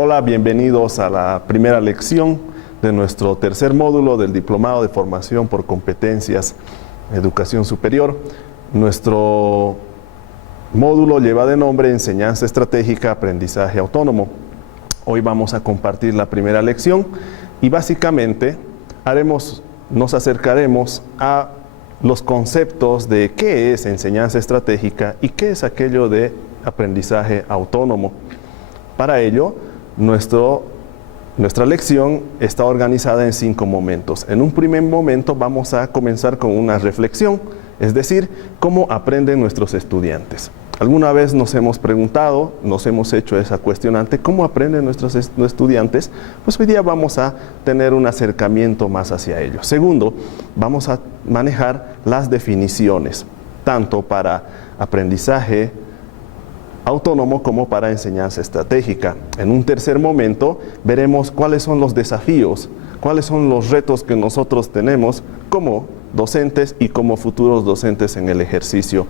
Hola, bienvenidos a la primera lección de nuestro tercer módulo del Diplomado de Formación por Competencias Educación Superior. Nuestro módulo lleva de nombre Enseñanza Estratégica, Aprendizaje Autónomo. Hoy vamos a compartir la primera lección y básicamente nos acercaremos a los conceptos de qué es enseñanza estratégica y qué es aquello de aprendizaje autónomo. Para ello, nuestra lección está organizada en 5 momentos. En un primer momento vamos a comenzar con una reflexión, es decir, cómo aprenden nuestros estudiantes. ¿Alguna vez nos hemos preguntado, nos hemos hecho esa cuestionante, cómo aprenden nuestros estudiantes? Pues hoy día vamos a tener un acercamiento más hacia ello. Segundo, vamos a manejar las definiciones, tanto para aprendizaje autónomo como para enseñanza estratégica. En un tercer momento veremos cuáles son los desafíos, cuáles son los retos que nosotros tenemos como docentes y como futuros docentes en el ejercicio,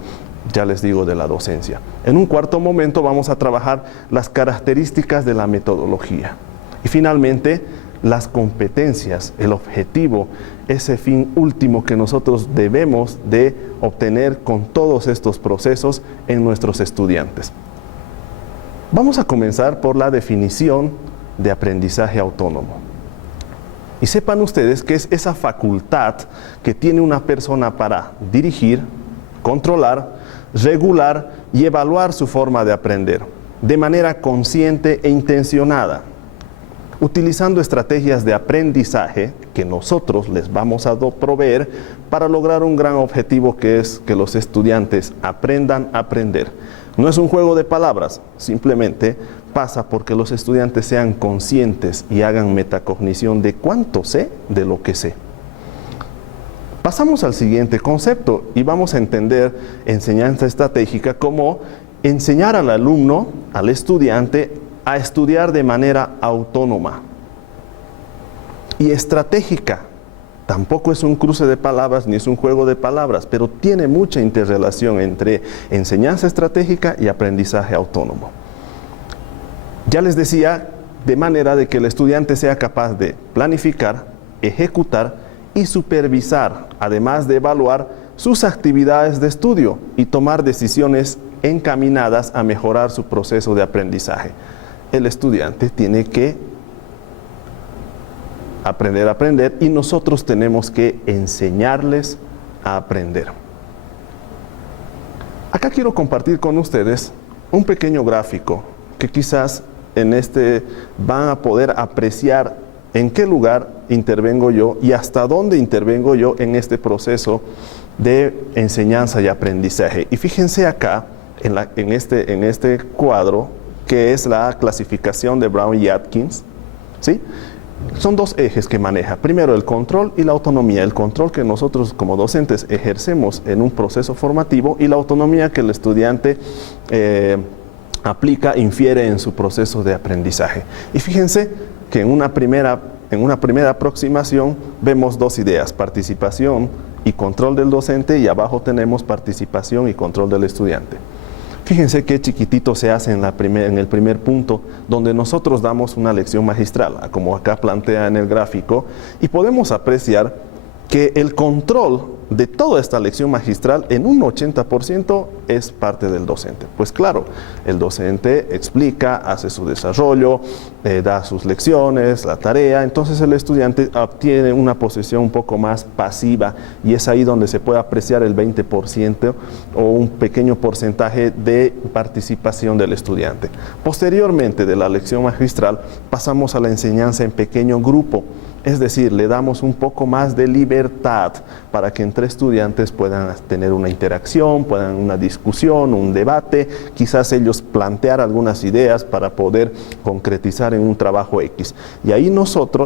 ya les digo, de la docencia. En un cuarto momento vamos a trabajar las características de la metodología. Y finalmente, las competencias, el objetivo, ese fin último que nosotros debemos de obtener con todos estos procesos en nuestros estudiantes. Vamos a comenzar por la definición de aprendizaje autónomo. Y sepan ustedes que es esa facultad que tiene una persona para dirigir, controlar, regular y evaluar su forma de aprender, de manera consciente e intencionada, utilizando estrategias de aprendizaje que nosotros les vamos a proveer para lograr un gran objetivo, que es que los estudiantes aprendan a aprender. No es un juego de palabras, simplemente pasa porque los estudiantes sean conscientes y hagan metacognición de cuánto sé de lo que sé. Pasamos al siguiente concepto y vamos a entender enseñanza estratégica como enseñar al alumno, al estudiante, a estudiar de manera autónoma. Y estratégica tampoco es un cruce de palabras ni es un juego de palabras, pero tiene mucha interrelación entre enseñanza estratégica y aprendizaje autónomo. Ya les decía, de manera de que el estudiante sea capaz de planificar, ejecutar y supervisar, además de evaluar sus actividades de estudio y tomar decisiones encaminadas a mejorar su proceso de aprendizaje. El estudiante tiene que aprender a aprender y nosotros tenemos que enseñarles a aprender. Acá quiero compartir con ustedes un pequeño gráfico que quizás en van a poder apreciar en qué lugar intervengo yo y hasta dónde intervengo yo en este proceso de enseñanza y aprendizaje. Y fíjense acá en este cuadro, que es la clasificación de Brown y Atkins, ¿sí? Son 2 ejes que maneja. Primero, el control y la autonomía. El control que nosotros como docentes ejercemos en un proceso formativo y la autonomía que el estudiante aplica, infiere en su proceso de aprendizaje. Y fíjense que en una primera aproximación vemos 2 ideas: participación y control del docente, y abajo tenemos participación y control del estudiante. Fíjense qué chiquitito se hace en el primer punto, donde nosotros damos una lección magistral, como acá plantea en el gráfico, y podemos apreciar que el control de toda esta lección magistral en un 80% es parte del docente. Pues claro, el docente explica, hace su desarrollo, da sus lecciones, la tarea, entonces el estudiante obtiene una posición un poco más pasiva y es ahí donde se puede apreciar el 20% o un pequeño porcentaje de participación del estudiante. Posteriormente de la lección magistral pasamos a la enseñanza en pequeño grupo. Es decir, le damos un poco más de libertad para que entre estudiantes puedan tener una interacción, puedan una discusión, un debate, quizás ellos plantear algunas ideas para poder concretizar en un trabajo X. Y ahí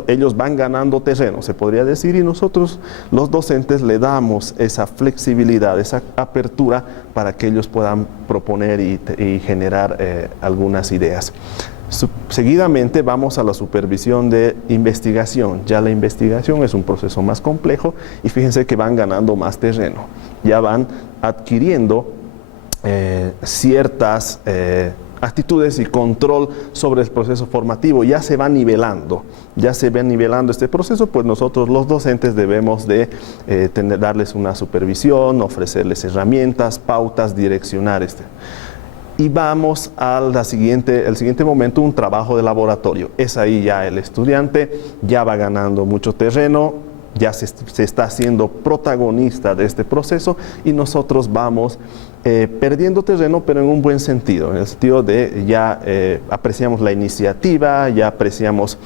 ellos van ganando terreno, se podría decir, y nosotros los docentes le damos esa flexibilidad, esa apertura para que ellos puedan proponer y generar algunas ideas. Seguidamente vamos a la supervisión de investigación. Ya la investigación es un proceso más complejo y fíjense que van ganando más terreno. Ya van adquiriendo ciertas actitudes y control sobre el proceso formativo. Ya se va nivelando este proceso, pues nosotros los docentes debemos de darles una supervisión, ofrecerles herramientas, pautas, direccionar Y vamos al siguiente momento, un trabajo de laboratorio. Es ahí ya el estudiante ya va ganando mucho terreno, ya se está haciendo protagonista de este proceso y nosotros vamos perdiendo terreno, pero en un buen sentido, en el sentido de ya apreciamos la iniciativa, ya apreciamos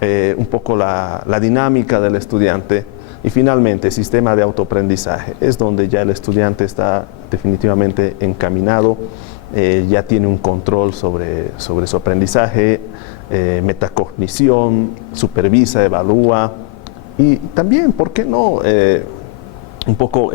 un poco la dinámica del estudiante. Y finalmente, sistema de autoaprendizaje, es donde ya el estudiante está definitivamente encaminado, ya tiene un control sobre su aprendizaje, metacognición, supervisa, evalúa y también, ¿por qué no?, un poco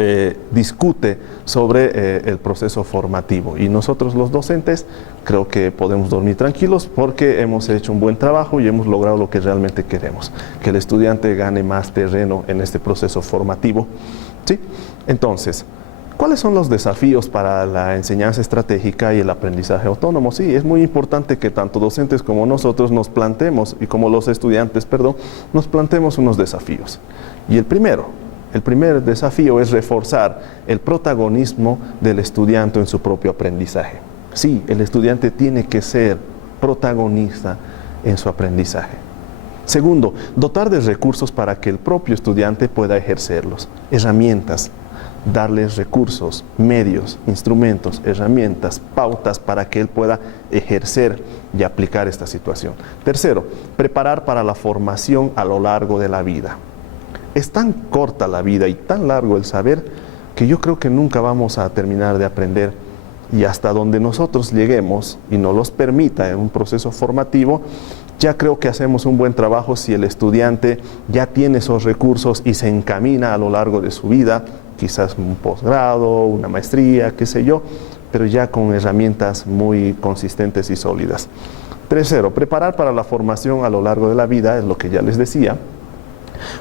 discute sobre el proceso formativo. Y nosotros los docentes creo que podemos dormir tranquilos porque hemos hecho un buen trabajo y hemos logrado lo que realmente queremos, que el estudiante gane más terreno en este proceso formativo, ¿sí? Entonces, ¿cuáles son los desafíos para la enseñanza estratégica y el aprendizaje autónomo? Sí, es muy importante que tanto docentes como nosotros nos planteemos, y como los estudiantes, perdón, nos planteemos unos desafíos. Y el primer desafío es reforzar el protagonismo del estudiante en su propio aprendizaje. Sí, el estudiante tiene que ser protagonista en su aprendizaje. Segundo, dotar de recursos para que el propio estudiante pueda ejercerlos. Herramientas, darles recursos, medios, instrumentos, herramientas, pautas para que él pueda ejercer y aplicar esta situación. Tercero, preparar para la formación a lo largo de la vida. Es tan corta la vida y tan largo el saber que yo creo que nunca vamos a terminar de aprender, y hasta donde nosotros lleguemos y nos los permita en un proceso formativo, ya creo que hacemos un buen trabajo si el estudiante ya tiene esos recursos y se encamina a lo largo de su vida, quizás un posgrado, una maestría, qué sé yo, pero ya con herramientas muy consistentes y sólidas. Tercero, preparar para la formación a lo largo de la vida, es lo que ya les decía.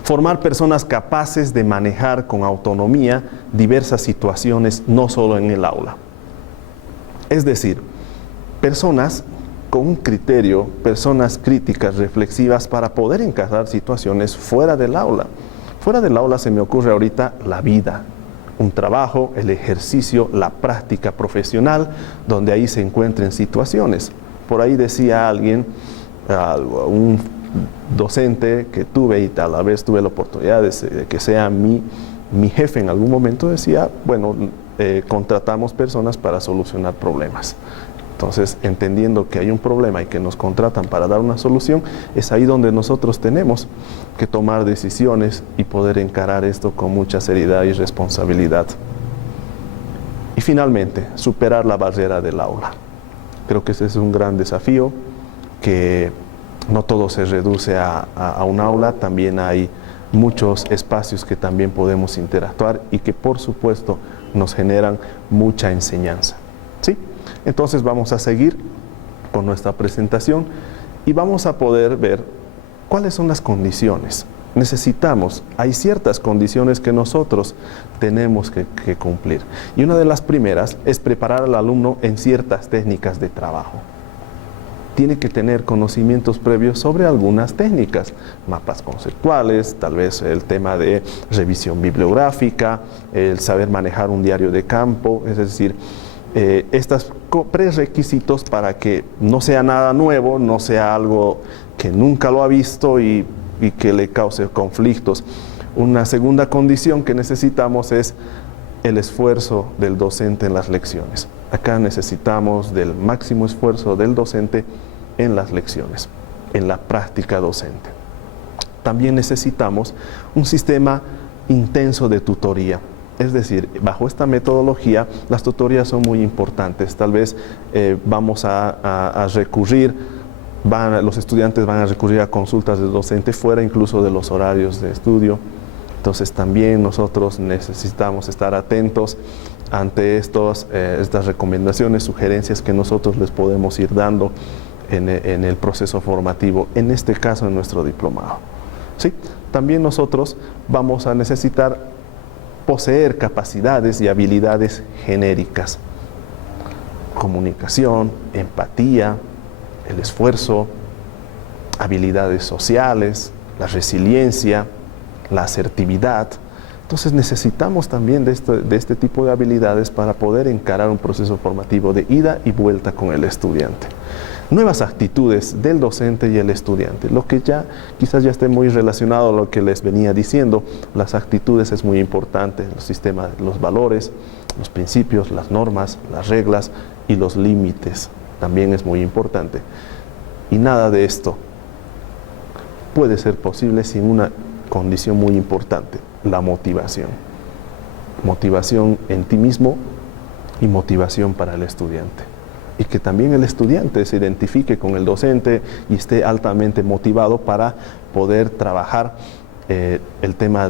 Formar personas capaces de manejar con autonomía diversas situaciones, no solo en el aula. Es decir, personas con un criterio, personas críticas, reflexivas, para poder encajar situaciones fuera del aula. Fuera del aula se me ocurre ahorita la vida, un trabajo, el ejercicio, la práctica profesional, donde ahí se encuentren situaciones. Por ahí decía alguien, un docente que tuve y a la vez tuve la oportunidad de que sea mi jefe en algún momento, decía, bueno, contratamos personas para solucionar problemas. Entonces, entendiendo que hay un problema y que nos contratan para dar una solución, es ahí donde nosotros tenemos que tomar decisiones y poder encarar esto con mucha seriedad y responsabilidad. Y finalmente, superar la barrera del aula. Creo que ese es un gran desafío, que no todo se reduce a un aula, también hay muchos espacios que también podemos interactuar y que por supuesto nos generan mucha enseñanza, ¿sí? Entonces vamos a seguir con nuestra presentación y vamos a poder ver cuáles son las condiciones. Hay ciertas condiciones que nosotros tenemos que cumplir. Y una de las primeras es preparar al alumno en ciertas técnicas de trabajo. Tiene que tener conocimientos previos sobre algunas técnicas, mapas conceptuales, tal vez el tema de revisión bibliográfica, el saber manejar un diario de campo, es decir, estos prerequisitos para que no sea nada nuevo, no sea algo que nunca lo ha visto y que le cause conflictos. Una segunda condición que necesitamos es el esfuerzo del docente en las lecciones. Acá necesitamos del máximo esfuerzo del docente en las lecciones, en la práctica docente. También necesitamos un sistema intenso de tutoría. Es decir, bajo esta metodología, las tutorías son muy importantes. Tal vez vamos a recurrir, los estudiantes van a recurrir a consultas de docente fuera incluso de los horarios de estudio. Entonces también nosotros necesitamos estar atentos ante estas recomendaciones, sugerencias que nosotros les podemos ir dando en el proceso formativo, en este caso en nuestro diplomado, ¿sí? También nosotros vamos a necesitar poseer capacidades y habilidades genéricas. comunicación, empatía, el esfuerzo, habilidades sociales, la resiliencia, la asertividad. Entonces necesitamos también de este tipo de habilidades para poder encarar un proceso formativo de ida y vuelta con el estudiante. Nuevas actitudes del docente y el estudiante, lo que ya quizás ya esté muy relacionado a lo que les venía diciendo. Las actitudes es muy importante, el sistema, los valores, los principios, las normas, las reglas y los límites también es muy importante. Y nada de esto puede ser posible sin una condición muy importante, la motivación. Motivación en ti mismo y motivación para el estudiante. Y que también el estudiante se identifique con el docente y esté altamente motivado para poder trabajar el tema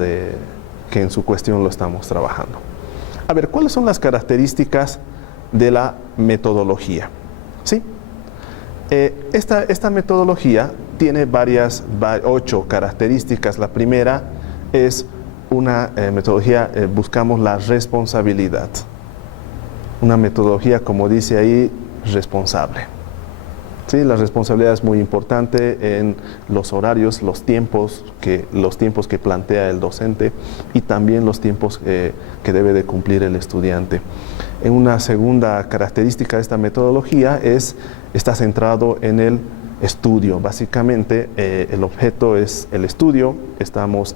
que en su cuestión lo estamos trabajando. A ver, ¿cuáles son las características de la metodología? ¿Sí? Esta metodología tiene 8 características. La primera es una metodología, buscamos la responsabilidad. Una metodología, como dice ahí, responsable. ¿Sí? La responsabilidad es muy importante en los horarios, los tiempos que plantea el docente y también los tiempos que debe de cumplir el estudiante. En una segunda característica de esta metodología está centrado en el estudio. Básicamente el objeto es el estudio.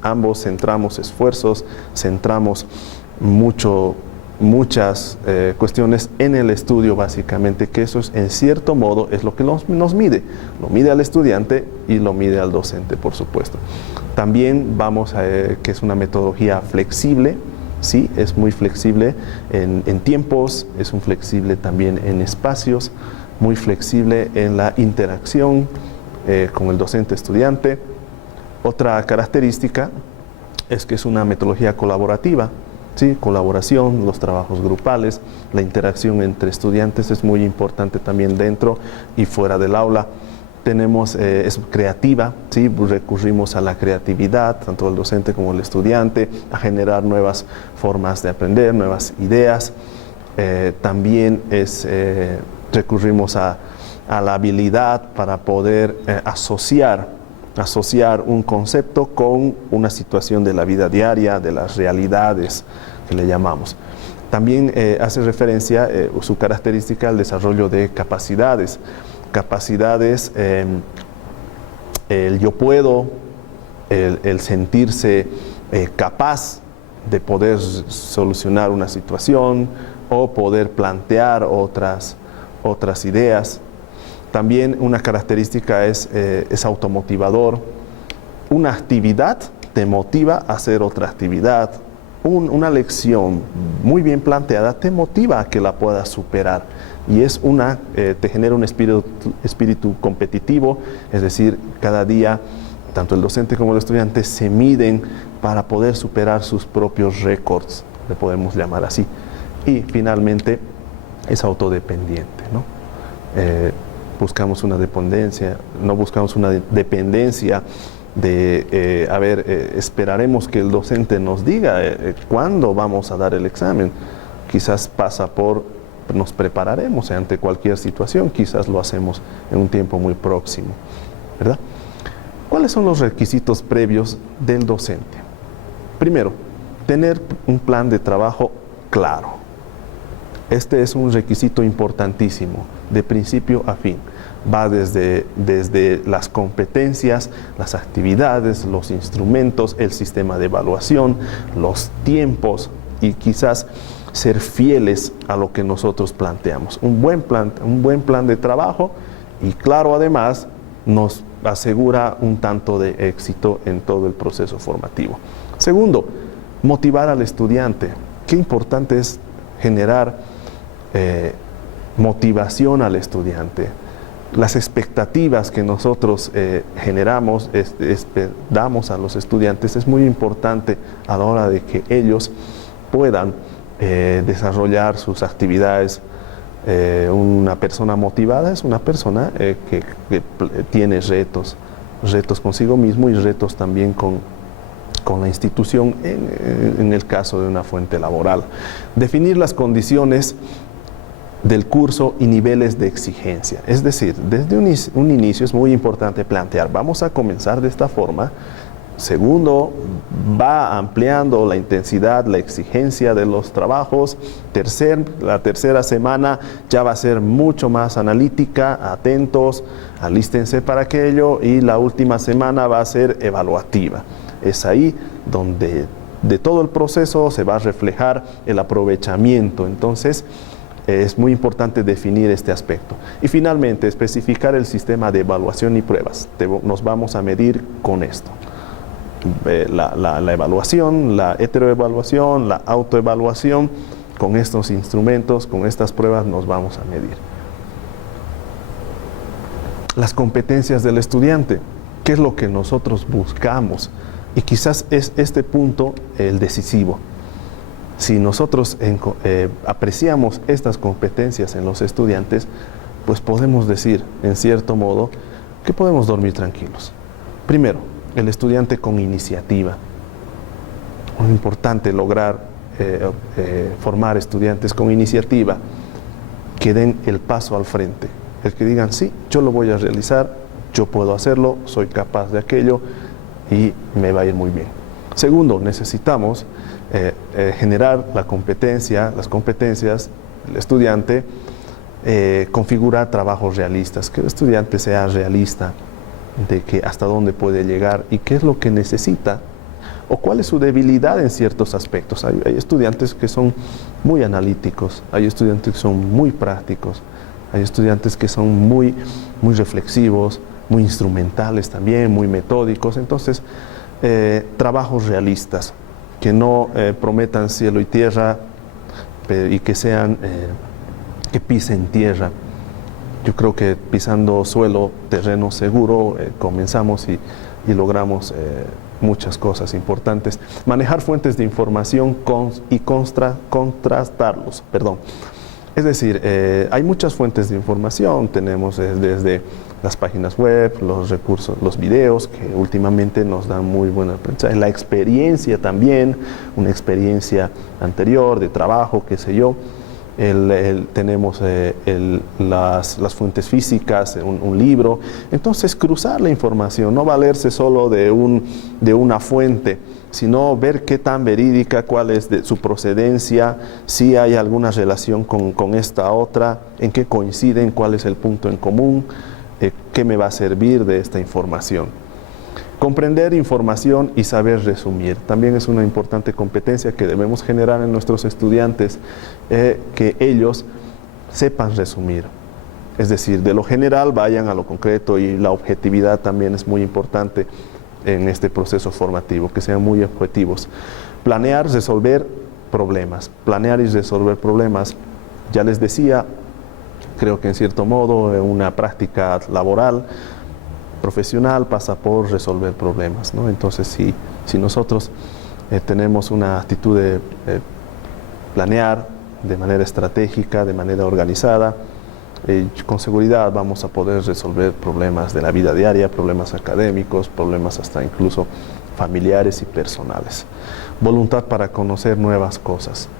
Ambos centramos esfuerzos, centramos muchas cuestiones en el estudio, básicamente, que eso es, en cierto modo es lo que nos mide. Lo mide al estudiante y lo mide al docente, por supuesto. También que es una metodología flexible. Sí, es muy flexible en tiempos, es un flexible también en espacios, muy flexible en la interacción con el docente-estudiante. Otra característica es que es una metodología colaborativa. Sí, colaboración, los trabajos grupales, la interacción entre estudiantes es muy importante también dentro y fuera del aula. Es creativa, ¿sí? Recurrimos a la creatividad, tanto el docente como el estudiante, a generar nuevas formas de aprender, nuevas ideas. También recurrimos a la habilidad para poder asociar un concepto con una situación de la vida diaria, de las realidades que le llamamos. También hace referencia su característica al desarrollo de capacidades. El yo puedo, el sentirse capaz de poder solucionar una situación o poder plantear otras ideas. También una característica es automotivador. Una actividad te motiva a hacer otra actividad. Una lección muy bien planteada te motiva a que la puedas superar. Y te genera un espíritu competitivo, es decir, cada día tanto el docente como el estudiante se miden para poder superar sus propios récords, le podemos llamar así. Y finalmente es autodependiente, ¿no? Buscamos una dependencia, no buscamos una dependencia de, esperaremos que el docente nos diga cuándo vamos a dar el examen. Quizás nos prepararemos ante cualquier situación, quizás lo hacemos en un tiempo muy próximo, ¿verdad? ¿Cuáles son los requisitos previos del docente? Primero, tener un plan de trabajo claro. Este es un requisito importantísimo, de principio a fin. Va desde las competencias, las actividades, los instrumentos, el sistema de evaluación, los tiempos y quizás ser fieles a lo que nosotros planteamos. Un buen plan de trabajo y claro, además, nos asegura un tanto de éxito en todo el proceso formativo. Segundo, motivar al estudiante. Qué importante es generar motivación al estudiante. Las expectativas que nosotros generamos, damos a los estudiantes, es muy importante a la hora de que ellos puedan desarrollar sus actividades. Una persona motivada es una persona que tiene retos consigo mismo y retos también con la institución en el caso de una fuente laboral. Definir las condiciones del curso y niveles de exigencia. Es decir, desde un inicio es muy importante plantear, vamos a comenzar de esta forma. Segundo, va ampliando la intensidad, la exigencia de los trabajos. La tercera semana ya va a ser mucho más analítica, atentos, alístense para aquello. Y la última semana va a ser evaluativa. Es ahí donde de todo el proceso se va a reflejar el aprovechamiento. Entonces, es muy importante definir este aspecto. Y finalmente, especificar el sistema de evaluación y pruebas. Nos vamos a medir con esto. La evaluación, la heteroevaluación, la autoevaluación, con estos instrumentos, con estas pruebas nos vamos a medir. Las competencias del estudiante, ¿qué es lo que nosotros buscamos? Y quizás es este punto el decisivo. Si nosotros apreciamos estas competencias en los estudiantes, pues podemos decir, en cierto modo, que podemos dormir tranquilos. Primero, el estudiante con iniciativa. Muy importante lograr formar estudiantes con iniciativa, que den el paso al frente. El que digan, sí, yo lo voy a realizar, yo puedo hacerlo, soy capaz de aquello y me va a ir muy bien. Segundo, necesitamos generar las competencias del estudiante, configurar trabajos realistas, que el estudiante sea realista de que hasta dónde puede llegar y qué es lo que necesita o cuál es su debilidad en ciertos aspectos. Hay estudiantes que son muy analíticos, hay estudiantes que son muy prácticos, hay estudiantes que son muy reflexivos, muy instrumentales también, muy metódicos. Entonces, trabajos realistas que no prometan cielo y tierra y que sean, que pisen tierra. Yo creo que pisando suelo, terreno seguro, comenzamos y logramos muchas cosas importantes. Manejar fuentes de información y contrastarlos. Es decir, hay muchas fuentes de información, tenemos desde las páginas web, los recursos, los videos, que últimamente nos dan muy buena aprendizaje, la experiencia también, una experiencia anterior de trabajo, qué sé yo. Tenemos las fuentes físicas, un libro. Entonces, cruzar la información, no valerse solo de una fuente, sino ver qué tan verídica, cuál es su procedencia, si hay alguna relación con esta otra, en qué coinciden, cuál es el punto en común, qué me va a servir de esta información. Comprender información y saber resumir también es una importante competencia que debemos generar en nuestros estudiantes, que ellos sepan resumir. Es decir, de lo general vayan a lo concreto, y la objetividad también es muy importante en este proceso formativo, que sean muy objetivos. Planear, resolver problemas. Planear y resolver problemas, ya les decía, creo que en cierto modo una práctica laboral, profesional, pasa por resolver problemas, ¿no? Entonces, si nosotros tenemos una actitud de planear de manera estratégica, de manera organizada, con seguridad vamos a poder resolver problemas de la vida diaria, problemas académicos, problemas hasta incluso familiares y personales. Voluntad para conocer nuevas cosas,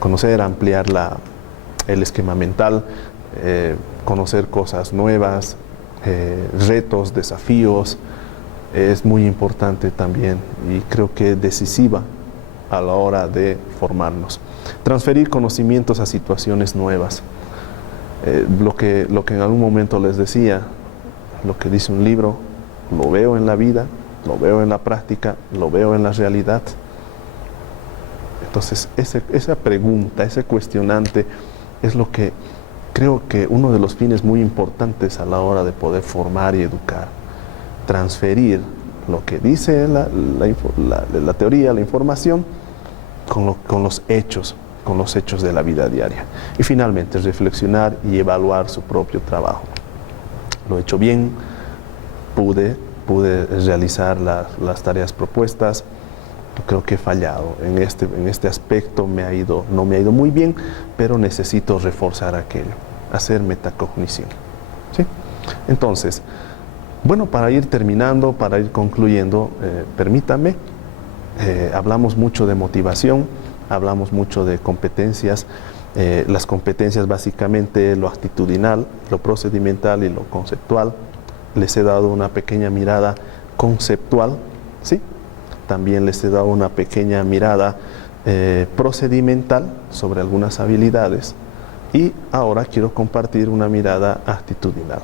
conocer, ampliar el esquema mental, conocer cosas nuevas, retos, desafíos, es muy importante también y creo que decisiva a la hora de formarnos. Transferir conocimientos a situaciones nuevas. Lo que en algún momento les decía, lo que dice un libro, lo veo en la vida, lo veo en la práctica, lo veo en la realidad. Entonces, esa pregunta, ese cuestionante es lo que creo que uno de los fines muy importantes a la hora de poder formar y educar. Transferir lo que dice la teoría, la información, con los hechos de la vida diaria. Y finalmente, reflexionar y evaluar su propio trabajo. Lo he hecho bien, pude realizar las tareas propuestas. Creo que he fallado en este aspecto, no me ha ido muy bien, pero necesito reforzar aquello, hacer metacognición, ¿sí? Entonces, bueno, para ir terminando, para ir concluyendo, permítanme, hablamos mucho de motivación, hablamos mucho de competencias, las competencias básicamente lo actitudinal, lo procedimental y lo conceptual. Les he dado una pequeña mirada conceptual, ¿sí? También les he dado una pequeña mirada procedimental sobre algunas habilidades y ahora quiero compartir una mirada actitudinal.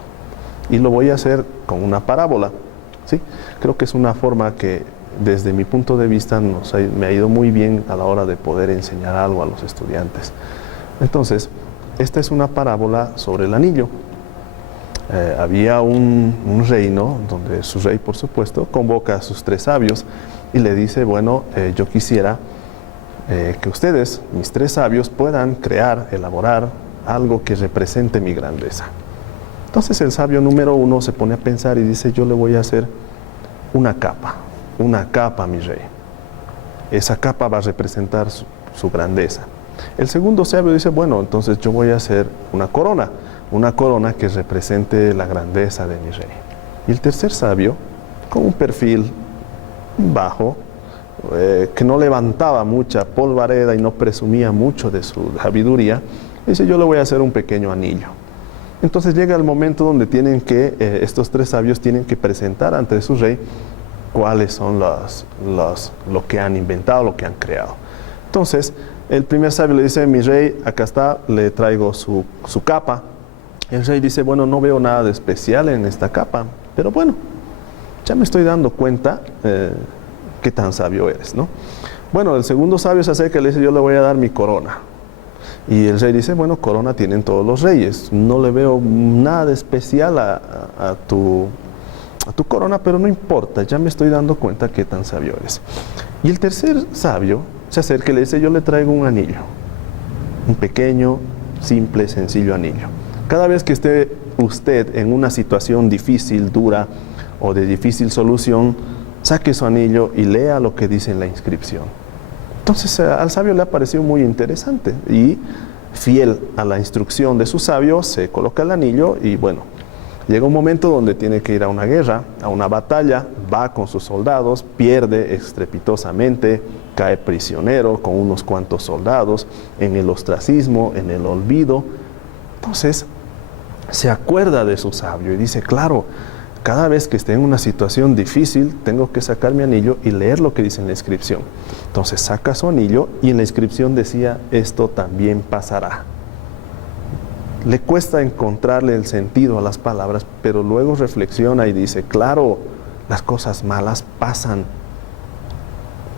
Y lo voy a hacer con una parábola, ¿sí? Creo que es una forma que desde mi punto de vista me ha ido muy bien a la hora de poder enseñar algo a los estudiantes. Entonces, esta es una parábola sobre el anillo. Había un reino donde su rey, por supuesto, convoca a sus 3 sabios y le dice, bueno, yo quisiera que ustedes, mis 3 sabios, puedan crear, elaborar algo que represente mi grandeza. Entonces el sabio número 1 se pone a pensar y dice, yo le voy a hacer una capa, mi rey. Esa capa va a representar su grandeza. El segundo sabio dice, bueno, entonces yo voy a hacer una corona que represente la grandeza de mi rey. Y el tercer sabio, con un perfil bajo, que no levantaba mucha polvareda y no presumía mucho de su sabiduría, dice, yo le voy a hacer un pequeño anillo. Entonces llega el momento donde estos 3 sabios tienen que presentar ante su rey cuáles son lo que han inventado, lo que han creado. Entonces, el primer sabio le dice, mi rey, acá está, le traigo su capa. El rey dice, bueno, no veo nada de especial en esta capa, pero bueno, ya me estoy dando cuenta qué tan sabio eres, ¿no? Bueno, el segundo sabio se acerca y le dice, yo le voy a dar mi corona. Y el rey dice, bueno, corona tienen todos los reyes, no le veo nada de especial a tu corona, pero no importa, ya me estoy dando cuenta qué tan sabio eres. Y el tercer sabio se acerca y le dice, yo le traigo un anillo, un pequeño, simple, sencillo anillo. Cada vez que esté usted en una situación difícil, dura o de difícil solución, saque su anillo y lea lo que dice en la inscripción. Entonces al sabio le ha parecido muy interesante y fiel a la instrucción de su sabio se coloca el anillo y bueno, llega un momento donde tiene que ir a una guerra, a una batalla, va con sus soldados, pierde estrepitosamente, cae prisionero con unos cuantos soldados, en el ostracismo, en el olvido. Entonces se acuerda de su sabio y dice, claro, cada vez que esté en una situación difícil, tengo que sacar mi anillo y leer lo que dice en la inscripción. Entonces saca su anillo y en la inscripción decía, esto también pasará. Le cuesta encontrarle el sentido a las palabras, pero luego reflexiona y dice, claro, las cosas malas pasan,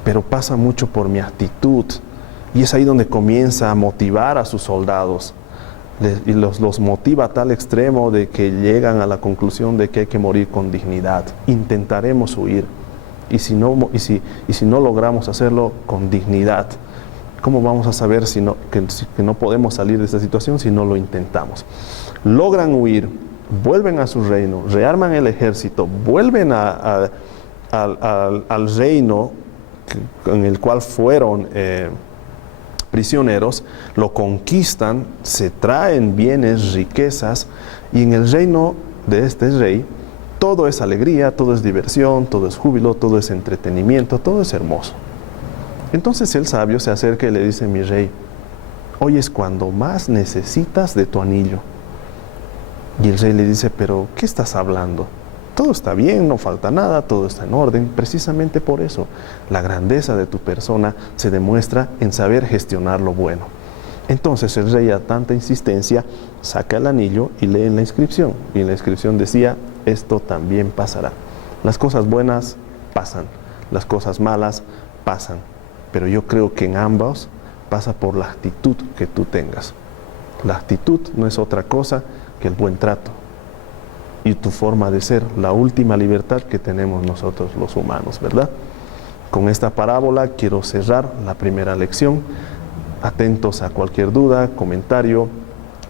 pero pasa mucho por mi actitud. Y es ahí donde comienza a motivar a sus soldados. Y los motiva a tal extremo de que llegan a la conclusión de que hay que morir con dignidad. Intentaremos huir. Y si no logramos hacerlo con dignidad, ¿cómo vamos a saber que no podemos salir de esta situación si no lo intentamos? Logran huir, vuelven a su reino, rearman el ejército, vuelven al reino en el cual fueron prisioneros, lo conquistan, se traen bienes, riquezas, y en el reino de este rey todo es alegría, todo es diversión, todo es júbilo, todo es entretenimiento, todo es hermoso. Entonces el sabio se acerca y le dice, mi rey, hoy es cuando más necesitas de tu anillo. Y el rey le dice, pero ¿qué estás hablando? Todo está bien, no falta nada, todo está en orden. Precisamente por eso, la grandeza de tu persona se demuestra en saber gestionar lo bueno. Entonces el rey, a tanta insistencia, saca el anillo y lee en la inscripción. Y en la inscripción decía, esto también pasará. Las cosas buenas pasan, las cosas malas pasan. Pero yo creo que en ambos pasa por la actitud que tú tengas. La actitud no es otra cosa que el buen trato. Y tu forma de ser, la última libertad que tenemos nosotros los humanos, ¿verdad? Con esta parábola quiero cerrar la primera lección. Atentos a cualquier duda, comentario,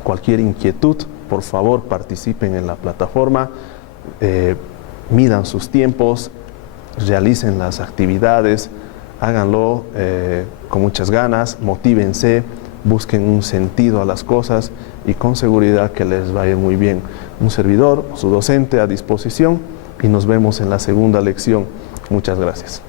cualquier inquietud, por favor participen en la plataforma, midan sus tiempos, realicen las actividades, háganlo con muchas ganas, motívense, busquen un sentido a las cosas y con seguridad que les va a ir muy bien. Un servidor, su docente, a disposición y nos vemos en la segunda lección. Muchas gracias.